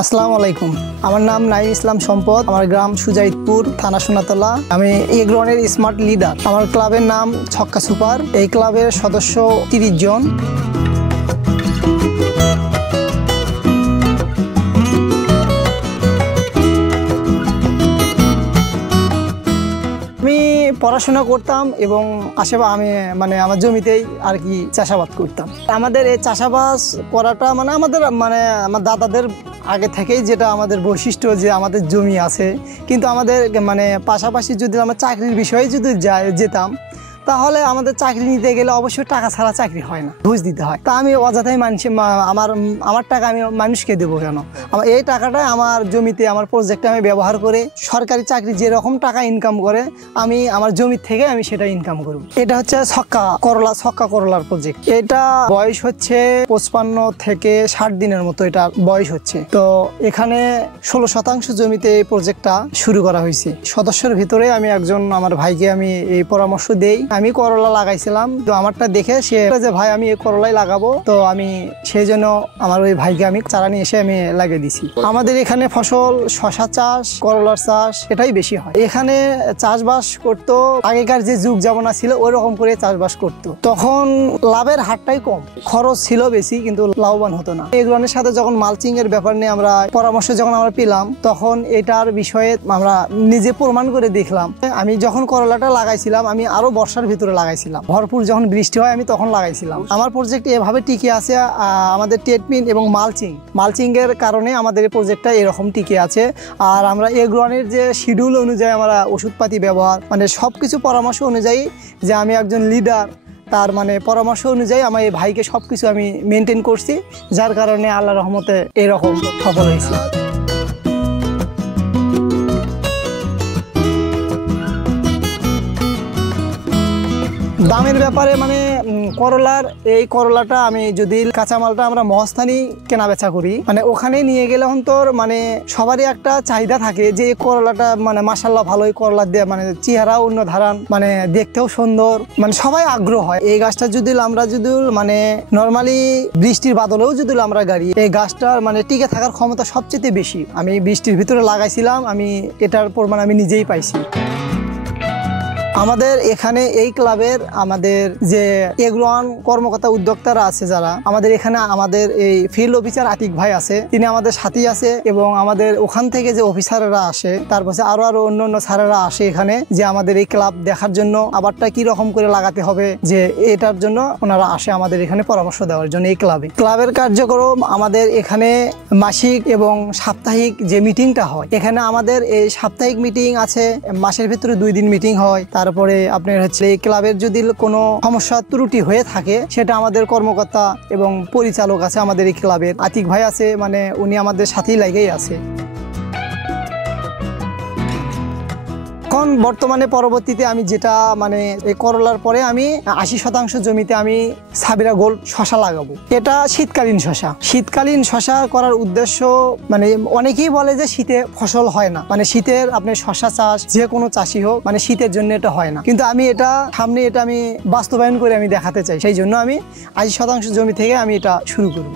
আসসালামু আলাইকুম। আমার নাম নাইম ইসলাম সম্পদ। আমার গ্রাম সুজাইদপুর, থানা সোনাতলা। আমি এগ্রনের স্মার্ট লিডার। আমার ক্লাবের নাম ছক্কা সুপার। এই ক্লাবের সদস্য 30 জন। আমি পড়াশোনা করতাম এবং আমি আমার জমিতেই আর কি চাষাবাদ করতাম। আমাদের এই চাষাবাদ করাটা আমার দাদাদের আগে থেকেই যেটা আমাদের বৈশিষ্ট্য, যে আমাদের জমি আছে, কিন্তু আমাদের পাশাপাশি যদি আমরা চাকরির বিষয়ে যদি যেতাম, তাহলে আমাদের চাকরি নিতে গেলে অবশ্যই টাকা ছাড়া চাকরি হয় না, ঘুষ দিতে হয়। তা আমি অযথাই আমার টাকা আমি মানুষকে দেবো কেন? আমার এই টাকাটা আমার জমিতে, আমার প্রজেক্টে আমি ব্যবহার করে সরকারি চাকরি যেরকম টাকা ইনকাম করে, আমি আমার জমি থেকে আমি সেটা ইনকাম করব। এটা হচ্ছে ছক্কা করলার প্রজেক্ট। এটা বয়স হচ্ছে 55 থেকে 60 দিনের মতো এটা বয়স হচ্ছে। তো এখানে 16% জমিতে এই প্রজেক্টটা শুরু করা হয়েছে। সদস্যের ভিতরে আমি একজন, আমার ভাইকে আমি এই পরামর্শ দেই। আমি করলা লাগাইছিলাম, তো আমারটা দেখে সে যে ভাই আমি এই করলাই লাগাবো, তো আমি সেই জন্য আমার ওই ভাইকে আমি চারা নিয়ে এসে আমি লাগিয়ে দিছি। আমাদের এখানে ফসল শশা চাষ, করলার চাষ এটাই বেশি হয়। এখানে চাষবাস করতো, আগেকার যে যুগ যেমন ছিল ওই রকম করে চাষবাস করতো। তখন লাভের হারটাই কম, খরচ ছিল বেশি, কিন্তু লাভবান হতো না। এই ধরনের সাথে যখন মালচিং এর ব্যাপার নিয়ে আমরা পরামর্শ যখন আমরা পেলাম, তখন এটার বিষয়ে আমরা নিজে প্রমাণ করে দেখলাম। আমি যখন করলাটা লাগাইছিলাম, আমি আরো বর্ষার ভিতরে লাগাইছিলাম, ভরপুর যখন বৃষ্টি হয় আমি তখন লাগাইছিলাম। আমার প্রজেক্ট এভাবে টিকে আছে আমাদের ট্রিটমেন্ট এবং মালচিং এর কারণে আমাদের এই প্রজেক্টটা এরকম টিকে আছে। আর আমরা এগ্রনের যে শিডিউল অনুযায়ী আমরা ওষুধপাতি ব্যবহার, সবকিছু পরামর্শ অনুযায়ী, যে আমি একজন লিডার, তার পরামর্শ অনুযায়ী আমার এই ভাইকে সবকিছু আমি মেনটেন করছি, যার কারণে আল্লাহর রহমতে এরকম সফল হয়েছে। দামের ব্যাপারে এই করলাটা আমি যদি কাঁচামালটা আমরা মহাস্থানী কেনা বেচা করি, ওখানে নিয়ে গেলে তোর সবারই একটা চাহিদা থাকে যে এই করলাটা মাশাআল্লাহ ভালো, এই করলা দিয়ে চেহারা অন্য ধারান, দেখতেও সুন্দর, সবাই আগ্রহ হয়। এই গাছটা যদি আমরা নর্মালি বৃষ্টির বাদলেও যদি আমরা গাড়ি, এই গাছটার টিকে থাকার ক্ষমতা সবচেয়ে বেশি। আমি বৃষ্টির ভিতরে লাগাইছিলাম, আমি এটার প্রমাণ আমি নিজেই পাইছি। আমাদের এখানে এই ক্লাবের আমাদের যে এগ্রোয়ান কর্মকর্তা উদ্যোক্তারা আছে, যারা আমাদের এখানে, আমাদের এই ফিল্ড অফিসার আতিক ভাই আছে, তিনি আমাদের সাথেই আছে, এবং আমাদের ওখান থেকে যে অফিসাররা আসে, তারপরে আরো অন্য স্যারেরা আসে এখানে, যে আমাদের এই ক্লাব দেখার জন্য আবারটা কি রকম করে লাগাতে হবে, যে এটার জন্য ওনারা আসে আমাদের এখানে পরামর্শ দেওয়ার জন্য। এই ক্লাবের কার্যক্রম আমাদের এখানে মাসিক এবং সাপ্তাহিক যে মিটিংটা হয়, এখানে আমাদের এই সাপ্তাহিক মিটিং আছে, মাসের ভিতরে 2 দিন মিটিং হয়। তারপরে আপনার হচ্ছে এই ক্লাবের যদি কোনো সমস্যা ত্রুটি হয়ে থাকে, সেটা আমাদের কর্মকর্তা এবং পরিচালক আছে আমাদের এই ক্লাবের, আতিক ভাই আছে, উনি আমাদের সাথেই লাগেই আছে। এখন বর্তমানে পরবর্তীতে আমি যেটা এই করলার পরে আমি 80% জমিতে আমি সাবিরা গোল্ড শশা লাগাবো। এটা শীতকালীন শশা করার উদ্দেশ্য, অনেকেই বলে যে শীতে ফসল হয় না, শীতের আপনার শশা চাষ যে কোনো চাষি হোক, শীতের জন্য এটা হয় না, কিন্তু আমি এটা সামনে আমি বাস্তবায়ন করে আমি দেখাতে চাই। সেই জন্য আমি 80% জমি থেকে আমি এটা শুরু করব।